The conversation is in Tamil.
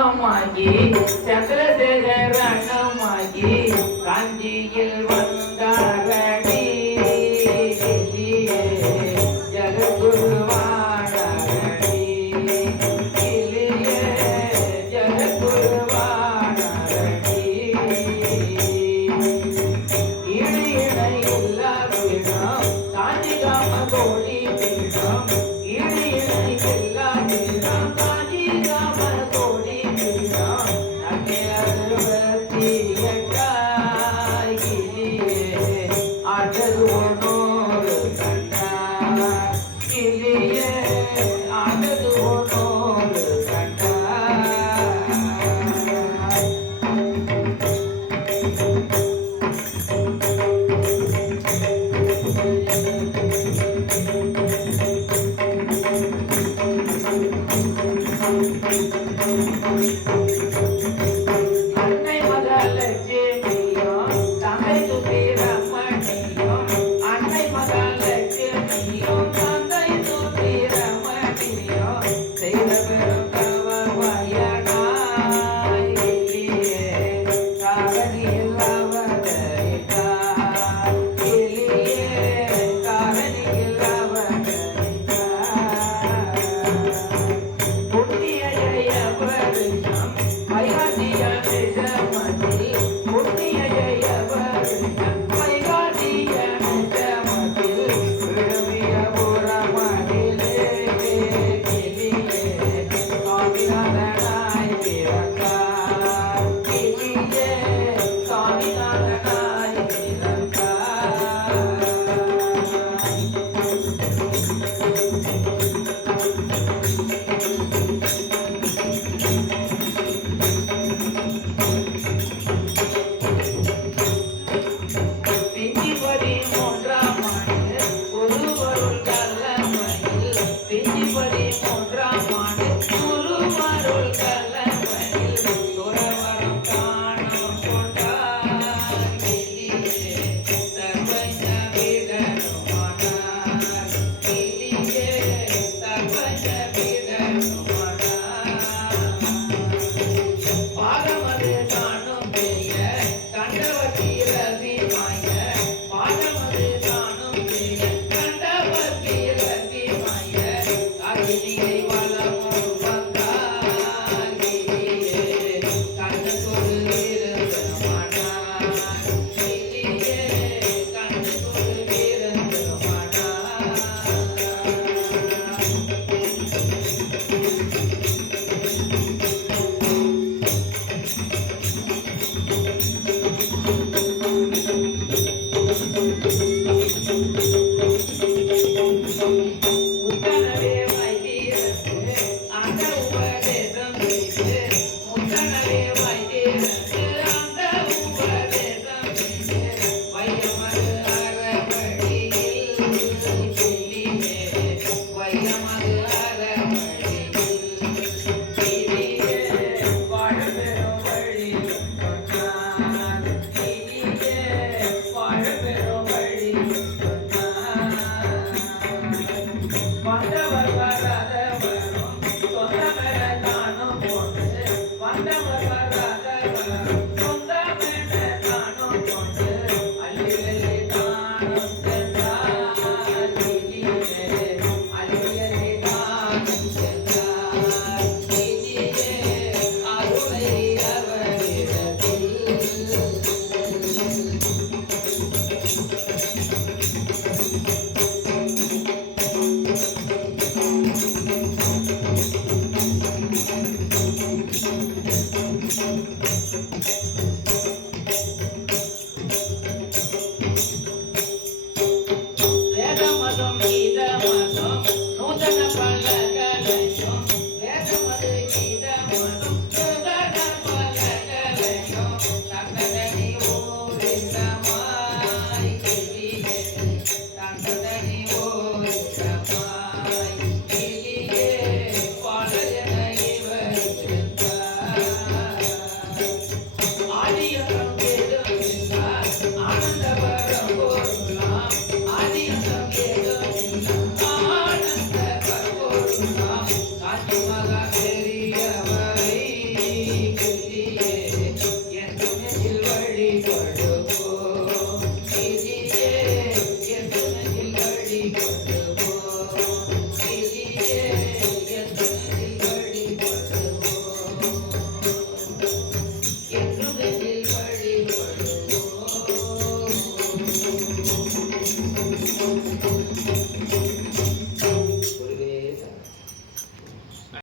அண்ணமாகி சந்திரசேகர அண்ணமாகி காஞ்சியில் வந்தாரடி ஜகத்குருவானடி ஜகத்குருவானடி இணை இணை எல்லா பீடம் காஞ்சி காம கோடி பீடம் இணை இணை எல்லா பீடம் காஞ்சி காம கோடி பீடம் நன்னே அறுபத்தி எட்டாய் கிளியே ஆட்டது ஒன்னோரு கண்ணா கிளியே ஆட்டது ஒன்னோரு கண்ணா அன்னை மகாலட்சுமியும் தந்தை சுப்பிரமணியும் அன்னை மகாலட்சுமியும் தந்தை சுப்பிரமணியும் செய்த பெரும் தவமயனாய் கிளியே காரணியில் அவதரித்தார் கிளியே காரணியில் அவதரித்தார் புண்ணிய வருஷம் வைகாசிய நிஜமதி புண்ணிய வருஷம் வைகாசிய நிஜமதில் விழுமிய புறமதிலே கிளியே சுவாமிநாதனாய் பிறந்தார் கிளியே சுவாமிநாதனாய் பிறந்தார் பிஞ்சிபடி மூன்றாம் ஆண்டு குருவருள் கல்லமையில் பிஞ்சிபடி மூன்றாம் ஆண்டு குருவருள் கல்லமையில் துறவரம் காணம் கொண்டார் கிளியே சர்வஞ விடனுமானார் கிளியே சர்வஞ விடனுமானார் பாதமது காணும் பெரிய கண்டவதி ரவிமாய பாதமது காணும் பெரிய கண்டவதி ரவிமாய அகிலியை வளமும் வந்தார் கிளியே கண்ணுக்குள் இருந்த மாட்டார் கிளியே கண்ணுக்குள் இருந்த மாட்டார் முத்தனவே வைத்தீரத்து அந்த உபதேசம் செய்து முத்தனவே வைத்தீரத்து அந்த உபதேசம் செய்து வையமது அறவழியில் கிளியே வையமது அறவழியில் கிளியே வாழப்பெறும் வழியும் சொன்னார் கிளியே வாழப்பெறும் வழியும் சொன்னார் வந்தவர் வராதவரும் சொந்தமென தானும் கொண்டு வந்தவர் வராதவரும் சொந்தமென தானும் கொண்டு அள்ளி அள்ளி தானும் சென்றார் கிளியே அள்ளி அள்ளி தானும் சென்றார் கிளியே அருளை அவரிடத்தில் Thank you.